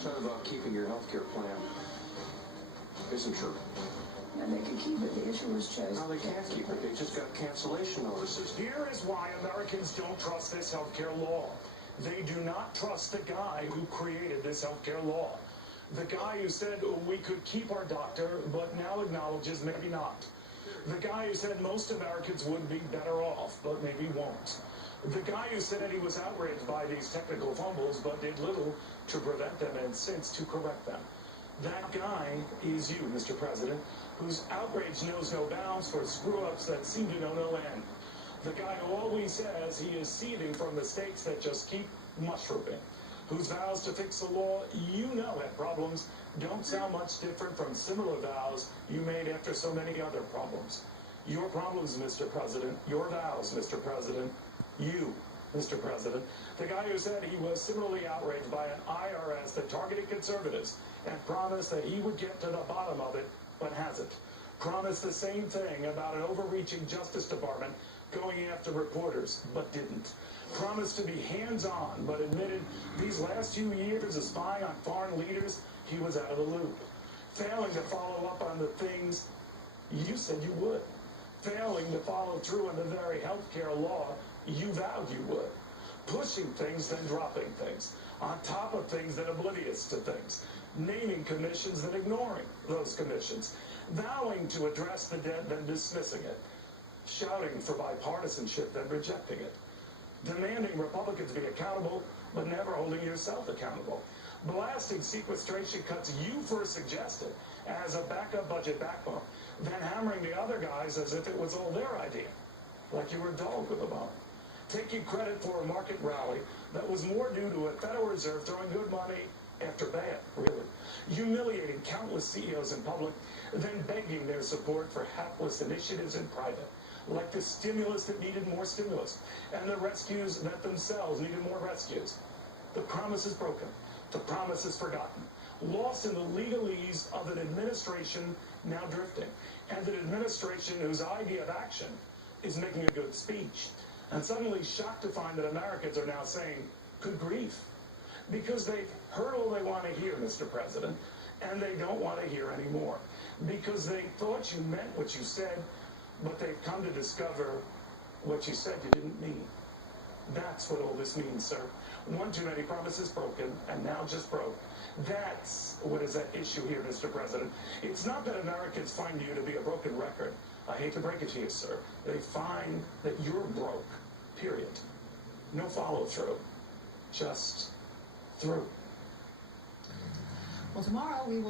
Of keeping your health care plan isn't true. And they can keep it. The issue was chose. No, they can't keep it. They just got cancellation notices. Here is why Americans don't trust this healthcare law. They do not trust the guy who created this healthcare law. The guy who said we could keep our doctor, but now acknowledges maybe not. The guy who said most Americans would be better off, but maybe won't. The guy who said he was outraged by these technical fumbles, but did little to prevent them and since to correct them. That guy is you, Mr. President, whose outrage knows no bounds for screw-ups that seem to know no end. The guy who always says he is seething from mistakes that just keep mushrooming. Whose vows to fix the law you know had problems don't sound much different from similar vows you made after so many other problems. Your problems, Mr. President, your vows, Mr. President, you, Mr. President, the guy who said he was similarly outraged by an IRS that targeted conservatives and promised that he would get to the bottom of it, but hasn't. Promised the same thing about an overreaching Justice Department going after reporters, but didn't. Promised to be hands-on, but admitted these last few years of spying on foreign leaders, he was out of the loop. Failing to follow up on the things you said you would. Failing to follow through on the very healthcare law you vowed you would. Pushing things, then dropping things. On top of things, then oblivious to things. Naming commissions, then ignoring those commissions. Vowing to address the debt, then dismissing it. Shouting for bipartisanship, then rejecting it. Demanding Republicans be accountable, but never holding yourself accountable. Blasting sequestration cuts you first suggested as a backup budget backbone, then hammering the other guys as if it was all their idea, like you were a dog with a bone. Taking credit for a market rally that was more due to a Federal Reserve throwing good money after bad, really. Humiliating countless CEOs in public, then begging their support for hapless initiatives in private, like the stimulus that needed more stimulus, and the rescues that themselves needed more rescues. The promise is broken. The promise is forgotten. Lost in the legalese of an administration now drifting, and an administration whose idea of action is making a good speech. And suddenly shocked to find that Americans are now saying, good grief. Because they've heard all they want to hear, Mr. President, and they don't want to hear anymore. Because they thought you meant what you said, but they've come to discover what you said you didn't mean. That's what all this means, sir. One too many promises broken, and now just broke. That's what is at issue here, Mr. President. It's not that Americans find you to be a broken record. I hate to break it to you, sir. They find that you're broke, period. No follow-through. Just through. Well, tomorrow we will